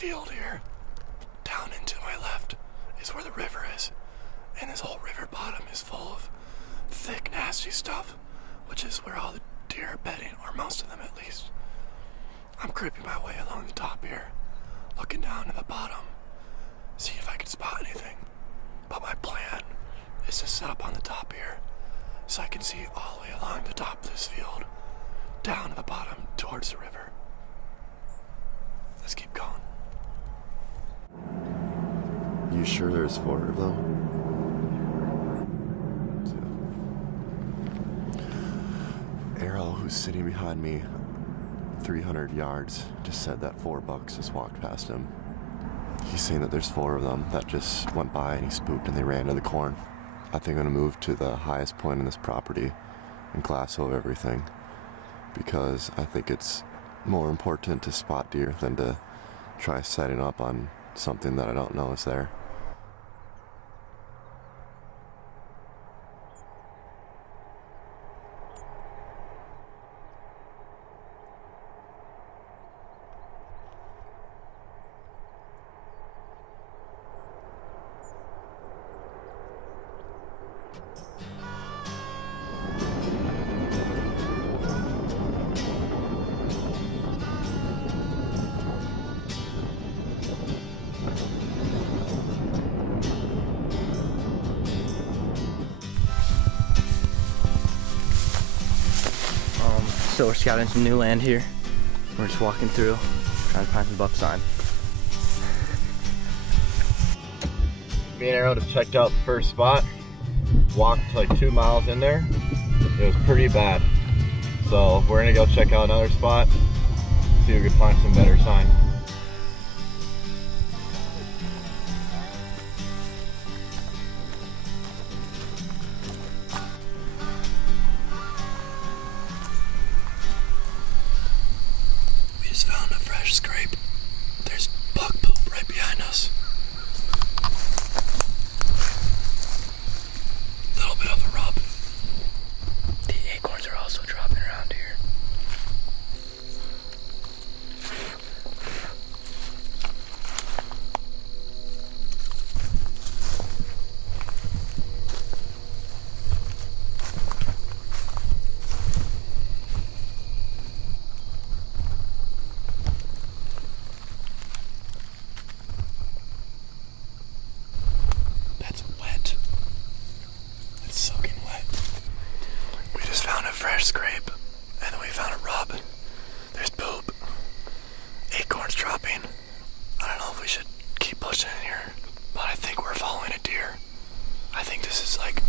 field here. Down and to my left is where the river is. And this whole river bottom is full of thick, nasty stuff, which is where all the deer are bedding, or most of them at least. I'm creeping my way along the top here, looking down to the bottom, see if I can spot anything. But my plan is to set up on the top here, so I can see all the way along the top of this field, down to the bottom towards the river. Let's keep going. You sure there's 4 of them? Arrow, who's sitting behind me 300 yards, just said that 4 bucks just walked past him. He's saying that there's 4 of them that just went by and he spooked and they ran to the corn. I think I'm gonna move to the highest point in this property and lasso everything, because I think it's more important to spot deer than to try setting up on something that I don't know is there. So we're scouting some new land here. We're just walking through, trying to find some buck sign. Me and Arrow have checked out the first spot, walked like 2 miles in there. It was pretty bad. So we're gonna go check out another spot, see if we can find some better sign. Found a fresh scrape. There's buck poop right behind us. Little bit of a rub. The acorns are also dropping around here. Fresh scrape, and then we found a rub. There's poop, acorns dropping. I don't know if we should keep pushing in here, but I think we're following a deer. I think this is like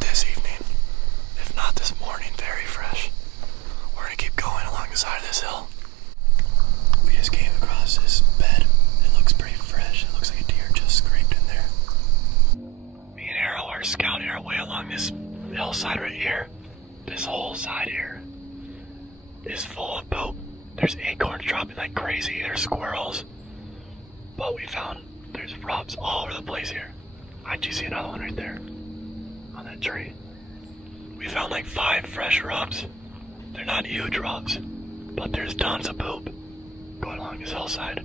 this evening, if not this morning, very fresh. We're gonna keep going along the side of this hill. We just came across this bed. It looks pretty fresh. It looks like a deer just scraped in there. Me and Arrow are scouting our way along this hillside right here. This whole side here is full of poop. There's acorns dropping like crazy. There's squirrels. But we found there's rubs all over the place here. I do see another one right there on that tree. We found like 5 fresh rubs. They're not huge rubs, but there's tons of poop going along this hillside.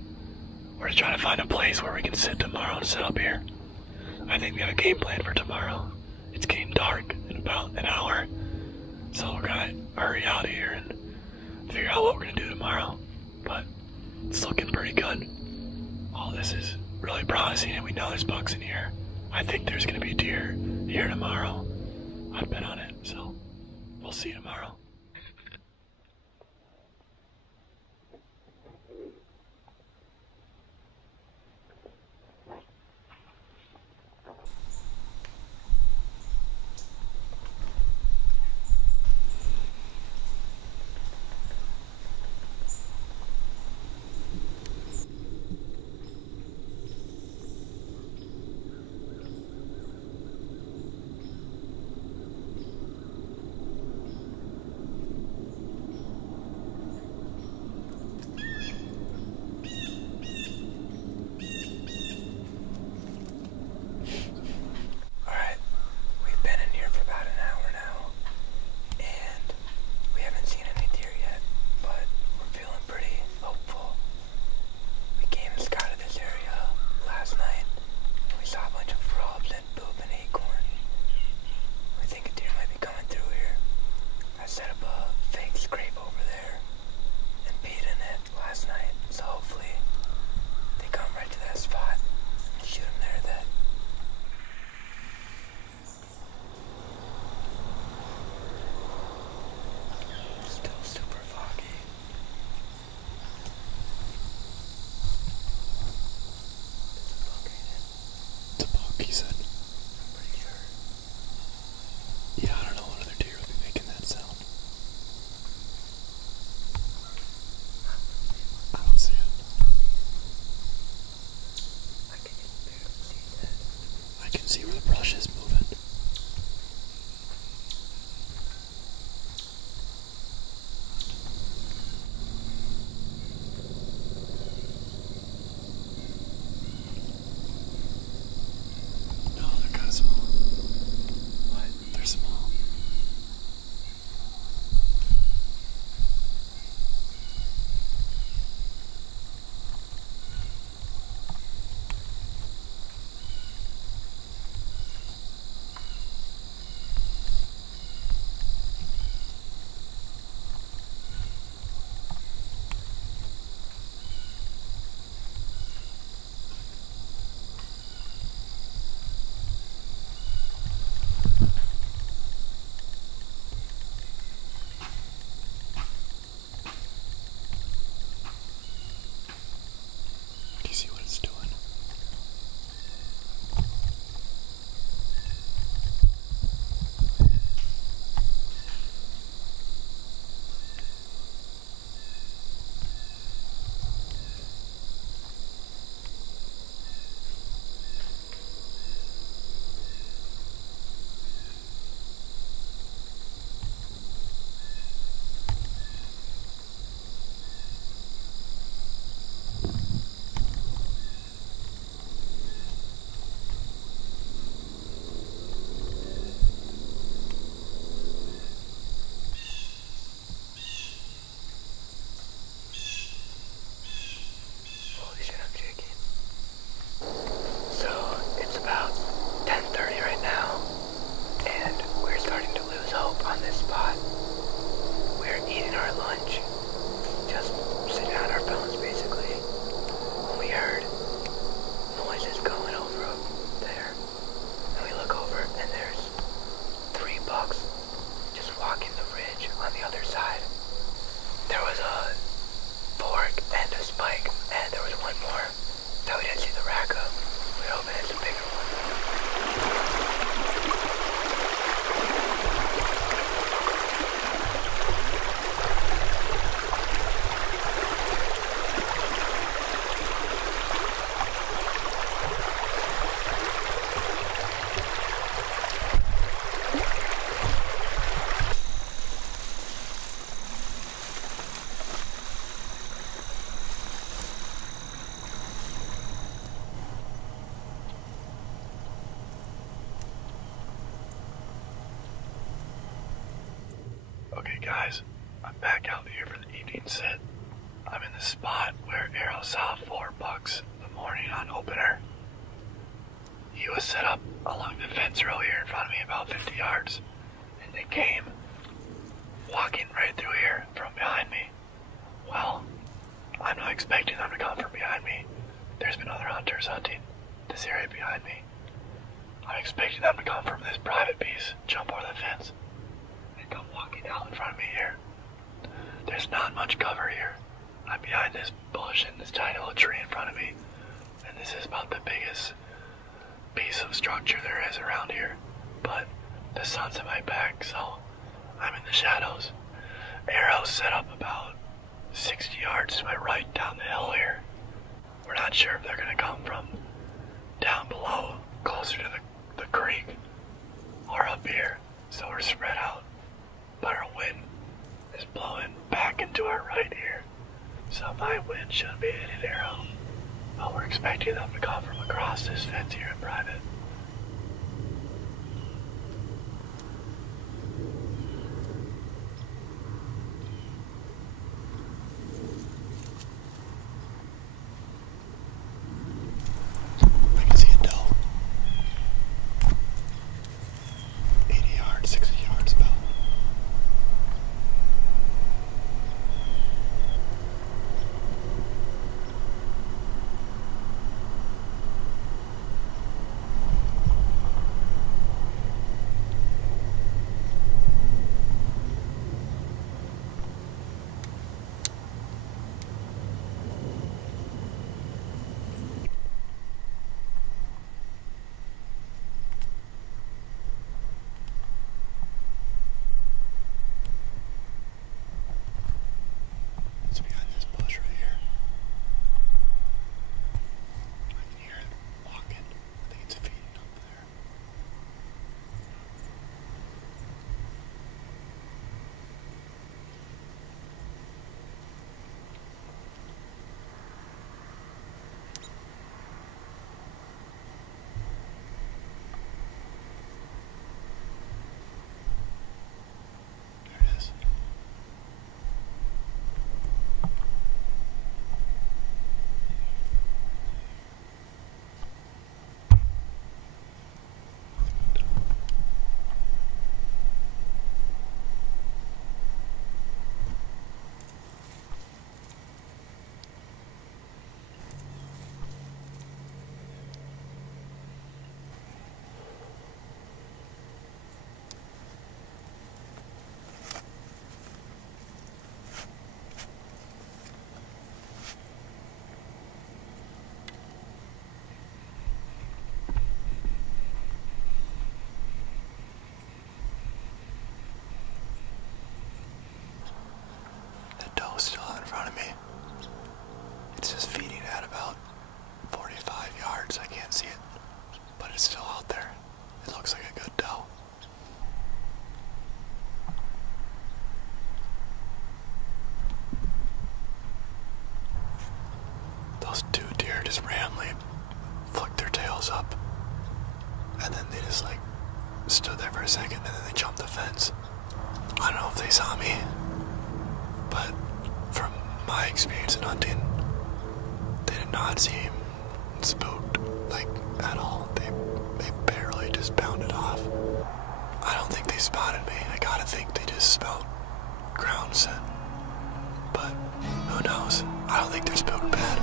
We're just trying to find a place where we can sit tomorrow and set up here. I think we have a game plan for tomorrow. It's getting dark in about an hour. So we're gonna hurry out of here and figure out what we're gonna do tomorrow. But it's looking pretty good. All this is really promising, and we know there's bucks in here. I think there's gonna be deer here tomorrow. I've bet on it, so we'll see you tomorrow. this spot. We're eating our lunch, just sitting on our phones basically, when we heard noises going over up there. And we look over and there's 3 bucks just walking the ridge on the other side. There was a fork and a spike, and there was one more that we didn't see the rack of. We're hoping it's a bigger one. Okay guys, I'm back out here for the evening sit. I'm in the spot where Arrow saw 4 bucks the morning on opener. He was set up along the fence row here in front of me about 50 yards. And they came walking right through here from behind me. Well, I'm not expecting them to come from behind me. There's been other hunters hunting this area behind me. I'm expecting them to come from this private piece, jump over the fence, and come walking out in front of me here. There's not much cover here. I'm behind this bush and this tiny little tree in front of me. And this is about the biggest piece of structure there is around here. But the sun's at my back, so I'm in the shadows. Arrows set up about 60 yards to my right down the hill here. We're not sure if they're going to come from down below, closer to the creek, or up here, so we're spread out. But our wind is blowing back into our right here, so my wind shouldn't be hitting Arrow. But we're expecting them to come from across this fence here in private. I can see a doe. 80 yards, 60 yards about. It's behind this bush right here. I can hear it walking. I think it's feeding up there. There it is. The doe's still in front of me. It's just feeding at about 45 yards. I can't see it, but it's still out there. It looks like a good doe. Those 2 deer just randomly flicked their tails up, and then they just like stood there for a second, and then they jumped the fence. I don't know if they saw me, but from my experience in hunting, they did not seem spooked, like, at all. They barely just bounded off. I don't think they spotted me. I gotta think they just smelled ground scent. But who knows? I don't think they're spooked bad.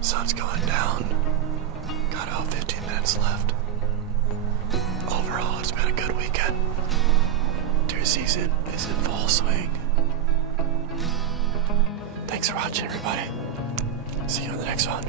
Sun's going down. Got about 15 minutes left. Overall, it's been a good weekend. Deer season is in full swing. Thanks for watching, everybody. See you on the next one.